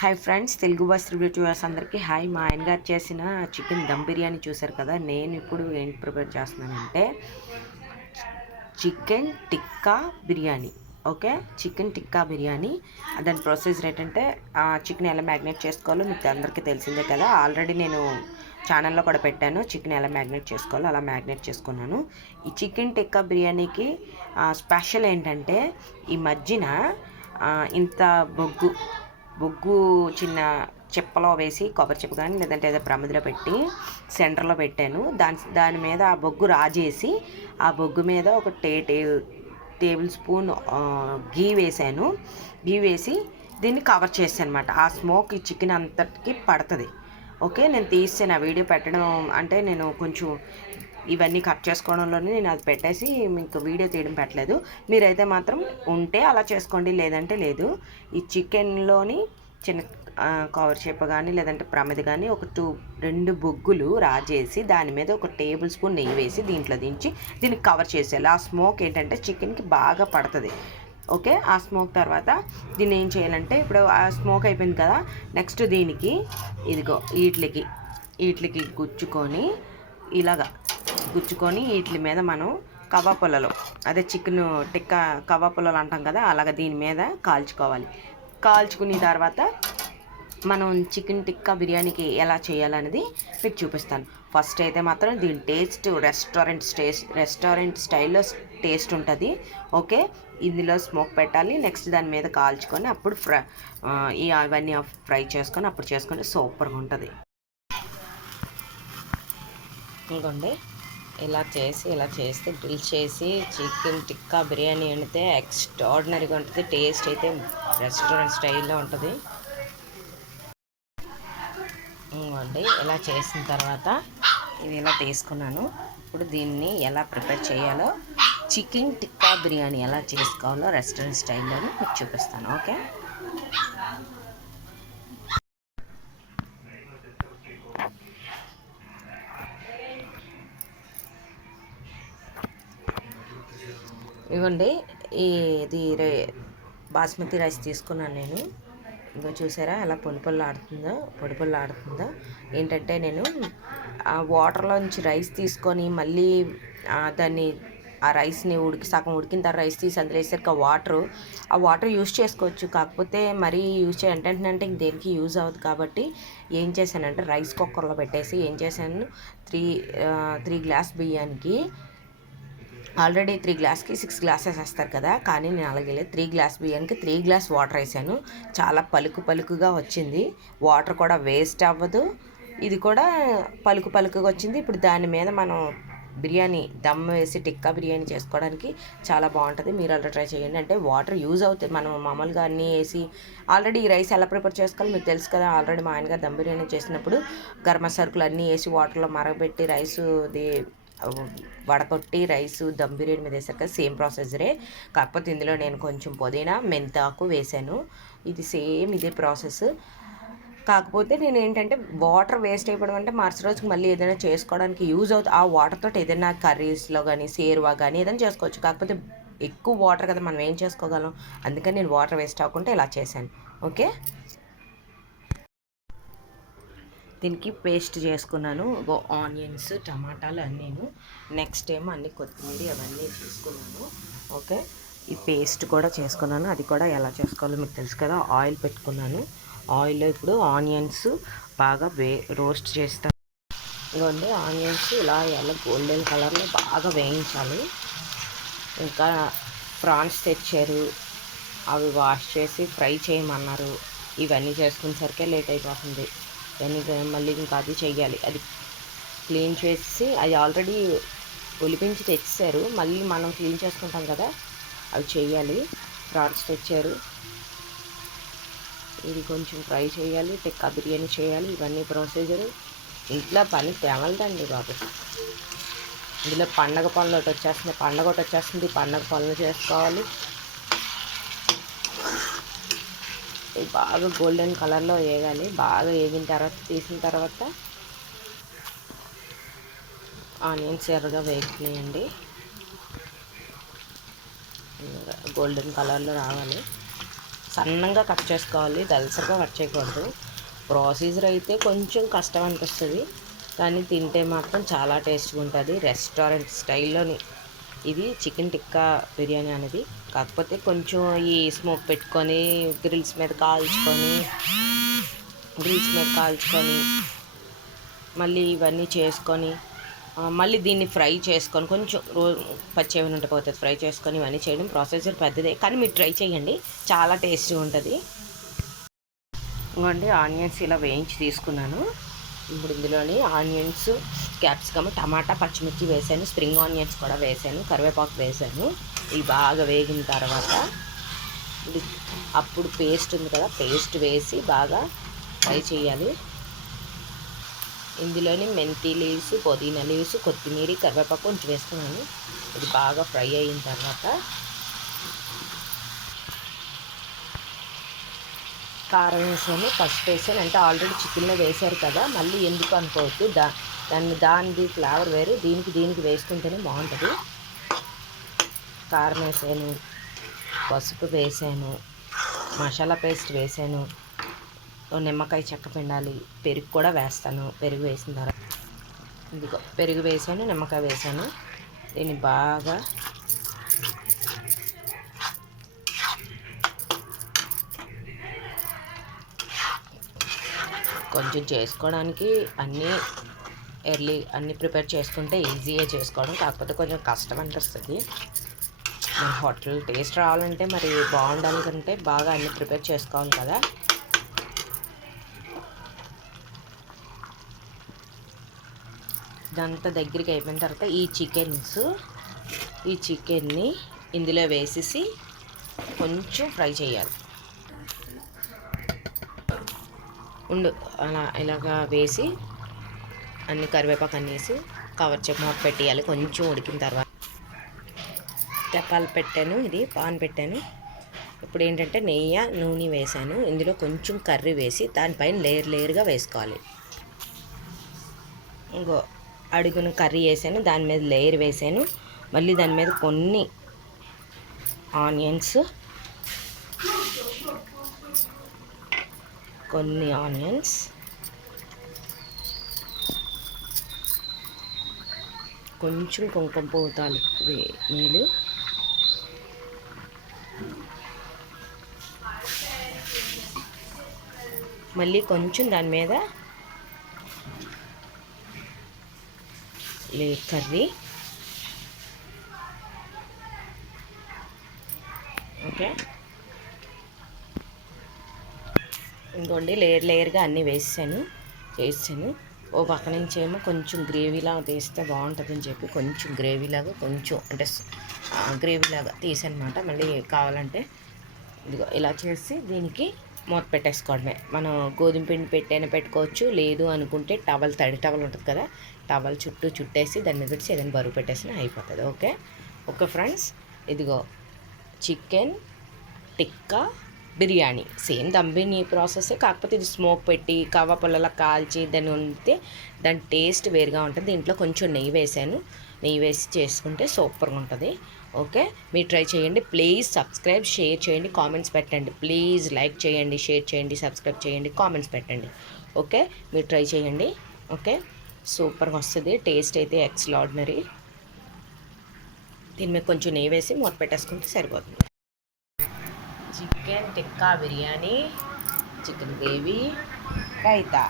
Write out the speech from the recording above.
Hi friends, Telugu bus reviewers అందరికీ hi. మా ఆయన గారు చేసిన చికెన్ దమ్ బిర్యానీ చూశారు కదా. నేను ఇప్పుడు ఏంటి ప్రిపేర్ చేస్తున్నానంటే chicken tikka biryani. Okay, chicken tikka biryani. దాని ప్రొసీజర్ ఏంటంటే చికెన్ ఎలా మ్యాగ్నేట్ చేసుకోవాలో మీకు అందరికీ తెలిసిందే కదా. ఆల్రెడీ నేను ఛానల్లో కూడా పెట్టాను, చికెన్ ఎలా మ్యాగ్నేట్ చేసుకోవాలో అలా మ్యాగ్నేట్ చేసుకున్నాను. ఈ చికెన్ టిక్కా బిర్యానీకి స్పెషల్ ఏంటంటే ఈ మధ్యన ఇంత బొగ్గు చిన్న చిప్పలో వేసి కొబ్బరి చిప్ప కానీ లేదంటే ఏదో ప్రమిదిలో పెట్టి సెంటర్లో పెట్టాను. దాని మీద ఆ బొగ్గు రాజేసి ఆ బొగ్గు మీద ఒక టేబుల్ స్పూన్ గీ వేసాను. గీ వేసి దీన్ని కవర్ చేసాను అనమాట. ఆ స్మోక్ ఈ చికెన్ అంతటికి పడుతుంది. ఓకే, నేను తీసాను ఆ వీడియో పెట్టడం అంటే నేను కొంచెం ఇవన్నీ కట్ చేసుకోవడంలోనే నేను అది పెట్టేసి మీకు వీడియో తీయడం పెట్టలేదు. మీరైతే మాత్రం ఉంటే అలా చేసుకోండి, లేదంటే లేదు. ఈ చికెన్లోని చిన్న కవర్ చేప కానీ లేదంటే ప్రమిది కానీ రెండు బొగ్గులు రాజేసి దాని మీద ఒక టేబుల్ స్పూన్ నెయ్యి వేసి దీంట్లో దించి దీనికి కవర్ చేసేయాలి. ఆ స్మోక్ ఏంటంటే చికెన్కి బాగా పడుతుంది. ఓకే, ఆ స్మోక్ తర్వాత దీన్ని ఏం చేయాలంటే ఇప్పుడు ఆ స్మోక్ అయిపోయింది కదా, నెక్స్ట్ దీనికి ఇదిగో వీటికి గుచ్చుకొని వీటి మీద మనం కబాబ్ పుల్లలో అదే చికెన్ టిక్కా కబాబ్ పుల్లలు అంటాం కదా, అలాగ దీని మీద కాల్చుకున్న తర్వాత మనం చికెన్ టిక్కా బిర్యానీకి ఎలా చేయాలనేది మీకు చూపిస్తాను. ఫస్ట్ అయితే మాత్రం దీని టేస్ట్ రెస్టారెంట్ స్టైల్లో టేస్ట్ ఉంటుంది. ఓకే, ఇందులో స్మోక్ పెట్టాలి, నెక్స్ట్ దాని మీద కాల్చుకొని అప్పుడు అవన్నీ ఫ్రై చేసుకొని అప్పుడు చేసుకుంటే సూపర్గా ఉంటుంది. ఇంకోండి, ఇలా చేస్తే గ్రిల్ చేసి చికెన్ టిక్కా బిర్యానీ వండితే ఎక్స్ట్రాడినరీగా ఉంటుంది. టేస్ట్ అయితే రెస్టారెంట్ స్టైల్లో ఉంటుంది. ఇంకోండి, ఇలా చేసిన తర్వాత ఇది ఇలా తీసుకున్నాను. ఇప్పుడు దీన్ని ఎలా ప్రిపేర్ చేయాలో, చికెన్ టిక్కా బిర్యానీ ఎలా చేసుకోవాలో రెస్టారెంట్ స్టైల్లో మీకు చూపిస్తాను. ఓకే, ఇవ్వండి. ఇది బాస్మతి రైస్ తీసుకున్నాను నేను. ఇంకా చూసారా ఎలా పొడి ఆడుతుందో. ఏంటంటే నేను ఆ వాటర్లోంచి రైస్ తీసుకొని మళ్ళీ దాన్ని ఆ రైస్ని సగం ఉడికిన తర్వాత రైస్ తీసి అందులో వేసరికి ఆ వాటర్ యూజ్ చేసుకోవచ్చు. కాకపోతే మరీ యూజ్ అంటే దేనికి యూజ్ అవ్వదు. కాబట్టి ఏం చేశానంటే రైస్ కుక్కర్లో పెట్టేసి ఏం చేశాను, త్రీ గ్లాస్ బియ్యానికి ఆల్రెడీ 3 గ్లాస్కి 6 గ్లాసెస్ వేస్తారు కదా, కానీ నేను అలాగే 3 గ్లాస్ బియ్యానికి 3 గ్లాస్ వాటర్ వేసాను. చాలా పలుకుగా వచ్చింది. వాటర్ కూడా వేస్ట్ అవ్వదు, ఇది కూడా పలుకుగా వచ్చింది. ఇప్పుడు దాని మీద మనం బిర్యానీ దమ్ వేసి టిక్కా బిర్యానీ చేసుకోవడానికి చాలా బాగుంటుంది. మీరు అలా ట్రై చేయండి. అంటే వాటర్ యూజ్ అవుతుంది. మనం మామూలుగా అన్నీ వేసి ఆల్రెడీ ఈ రైస్ ఎలా ప్రిపేర్ చేసుకోవాలి మీకు తెలుసు కదా. ఆల్రెడీ మా ఆయనగా దమ్ బిర్యానీ చేసినప్పుడు గరం మసాలాలు అన్నీ వేసి వాటర్లో మరగబెట్టి వడకొట్టి రైసు దమ్ బిర్యానీ మీద వేసారు కదా, సేమ్ ప్రాసెసరే. కాకపోతే ఇందులో నేను కొంచెం పుదీనా మెంతాకు వేసాను. ఇది సేమ్ ఇదే ప్రాసెస్. కాకపోతే నేను ఏంటంటే వాటర్ వేస్ట్ అయిపోవడం అంటే మరుసటి రోజుకి మళ్ళీ ఏదైనా చేసుకోవడానికి యూజ్ అవుతుంది. ఆ వాటర్తో ఏదైనా కర్రీస్లో కానీ సేరువా కానీ ఏదైనా చేసుకోవచ్చు. కాకపోతే ఎక్కువ వాటర్ కదా, మనం ఏం చేసుకోగలం, అందుకని నేను వాటర్ వేస్ట్ అవ్వకుండా ఇలా చేశాను. ఓకే, దీనికి పేస్ట్ చేసుకున్నాను. ఆనియన్స్, టమాటాలు అన్నీను. నెక్స్ట్ ఏమో అన్ని కొత్తిమీర అవన్నీ తీసుకున్నాను. ఓకే, ఈ పేస్ట్ కూడా చేసుకున్నాను. అది కూడా ఎలా చేసుకోవాలో మీకు తెలుసు కదా. ఆయిల్ పెట్టుకున్నాను. ఆయిల్లో ఇప్పుడు ఆనియన్స్ బాగా రోస్ట్ చేస్తాను. ఇదిగోండి, ఆనియన్స్ ఇలా గోల్డెన్ కలర్లో బాగా వేయించాలి. ఇంకా ప్రాన్స్ తెచ్చారు, అవి వాష్ చేసి ఫ్రై చేయమన్నారు. ఇవన్నీ చేసుకునేసరికే లేట్ అయిపోతుంది. మళ్ళీ ఇంకా అది చెయ్యాలి. అది క్లీన్ చేసి అది ఆల్రెడీ ఒలిపించి తెచ్చారు, మళ్ళీ మనం క్లీన్ చేసుకుంటాం కదా, అవి చెయ్యాలి. ప్రాన్స్ తెచ్చారు, ఇది కొంచెం ఫ్రై చేయాలి, టిక్కా బిర్యానీ చేయాలి. ఇవన్నీ ప్రొసీజరు. ఇంట్లో పని తెమలదండి బాబు. ఇందులో పండగ పనులు ఒకటి వచ్చేస్తుంది. పండగ పనులు చేసుకోవాలి. బాగా గోల్డెన్ కలర్లో వేగాలి. బాగా వేగిన తర్వాత తీసిన తర్వాత ఆనియన్స్ ఎర్రగా వేగినాయండి, గోల్డెన్ కలర్లో రావాలి. సన్నంగా కట్ చేసుకోవాలి, దలసరిగా కట్ చేయకూడదు. ప్రొసీజర్ అయితే కొంచెం కష్టం అనిపిస్తుంది, కానీ తింటే మాత్రం చాలా టేస్ట్గా ఉంటుంది. రెస్టారెంట్ స్టైల్లోని ఇది చికెన్ టిక్కా బిర్యానీ అనేది. కాకపోతే కొంచెం ఈ స్మోక్ పెట్టుకొని గ్రిల్స్ మీద కాల్చుకొని మళ్ళీ ఇవన్నీ చేసుకొని మళ్ళీ దీన్ని ఫ్రై చేసుకొని కొంచెం పచ్చేవి ఉండిపోతుంది, ఫ్రై చేసుకొని ఇవన్నీ చేయడం ప్రాసెసర్ పెద్దదే, కానీ మీరు ట్రై చేయండి, చాలా టేస్టీ ఉంటుంది. ఇంకోండి ఆనియన్స్ ఇలా వేయించి తీసుకున్నాను. ఇప్పుడు ఇందులోని ఆనియన్స్, క్యాప్సికమ్, టమాటా, పచ్చిమిర్చి వేసాను, స్ప్రింగ్ ఆనియన్స్ కూడా వేసాను, కరివేపాకు వేసాను. ఇవి బాగా వేగిన తర్వాత అప్పుడు పేస్ట్ ఉంది కదా, పేస్ట్ వేసి బాగా ఫ్రై చేయాలి. ఇందులోని మెంతి లీవ్స్, పుదీనా లీవ్స్, కొత్తిమీర, కరివేపాకు కొంచెం వేసుకున్నాను. ఇది బాగా ఫ్రై అయిన తర్వాత కారం వేసాను, పసుపు వేసాను. అంటే ఆల్రెడీ చికెన్లో వేశారు కదా, మళ్ళీ ఎందుకు అనుకోవద్దు, దానిది ఫ్లేవర్ వేరు, దీనికి వేసుకుంటేనే బాగుంటుంది. కారం వేసాను, పసుపు వేసాను, మసాలా పేస్ట్ వేసాను, నిమ్మకాయ చెక్క పిండాలి, పెరుగు కూడా వేస్తాను. పెరుగు వేసిన తర్వాత ఇదిగో పెరుగు వేసాను, నిమ్మకాయ వేసాను. దీన్ని బాగా కొంచెం చేసుకోవడానికి అన్నీ ప్రిపేర్ చేసుకుంటే ఈజీగా చేసుకోవడం, కాకపోతే కొంచెం కష్టం అనిపిస్తుంది. మన హోటల్ టేస్ట్ రావాలంటే మరి బాగుండాలంటే బాగా అన్నీ ప్రిపేర్ చేసుకోవాలి కదా. ఇదంతా దగ్గరికి అయిపోయిన తర్వాత ఈ చికెన్ని ఇందులో వేసేసి కొంచెం ఫ్రై చేయాలి. ఇలాగా వేసి అన్ని కరివేపాకు అన్నీ వేసి కవర్ చేసి మూత పెట్టేయాలి. కొంచెం ఉడికిన తర్వాత తెప్పాలు పెట్టాను, ఇది పాన్ పెట్టాను. ఇప్పుడు ఏంటంటే నూనె వేసాను. ఇందులో కొంచెం కర్రీ వేసి దానిపైన లేయర్గా వేసుకోవాలి. ఇంకో అడుగున కర్రీ వేసాను, దాని మీద లేయర్ వేసాను. మళ్ళీ దాని మీద కొన్ని ఆనియన్స్ కొంచెం కుంకుమ పువ్వు నీళ్ళు, మళ్ళీ కొంచెం దాని మీద కర్రీ. ఓకే, ఇంకోండి లేయర్గా అన్నీ చేసాను. ఓ పక్క నుంచి ఏమో కొంచెం గ్రేవీలాగా తీస్తే బాగుంటుందని చెప్పి కొంచెం గ్రేవీలాగా తీసనమాట. మళ్ళీ కావాలంటే ఇదిగో ఇలా చేసి దీనికి మూత పెట్టేసుకోవడమే. మనం గోధుమ పిండి పెట్టైనా పెట్టుకోవచ్చు, లేదు అనుకుంటే తడి టవల్ ఉంటుంది కదా, టవల్ చుట్టేసి దాని మీద పెట్టి ఏదైనా బరువు పెట్టేసినా అయిపోతుంది. ఓకే ఫ్రెండ్స్, ఇదిగో chicken tikka biryani same dum biryani process, కాకపోతే ఇది స్మోక్ పెట్టి కవ్వ పుల్లలా కాల్చి దాన్ని ఉంటే దాని టేస్ట్ వేరుగా ఉంటుంది. దీంట్లో కొంచెం నెయ్యి వేసి చేసుకుంటే సూపర్గా ఉంటుంది. ఓకే, మీరు ట్రై చేయండి. ప్లీజ్ సబ్స్క్రైబ్, షేర్ చేయండి, కామెంట్స్ పెట్టండి. ప్లీజ్ లైక్ చేయండి, షేర్ చేయండి, సబ్స్క్రైబ్ చేయండి, కామెంట్స్ పెట్టండి. ఓకే, మీరు ట్రై చేయండి. ఓకే, సూపర్గా వస్తుంది. టేస్ట్ అయితే ఎక్స్ట్రాడినరీ. దీని మీద కొంచెం నెయ్యి వేసి మూత పెట్టేసుకుంటే సరిపోతుంది. Chicken tikka biryani, chicken gravy, raita.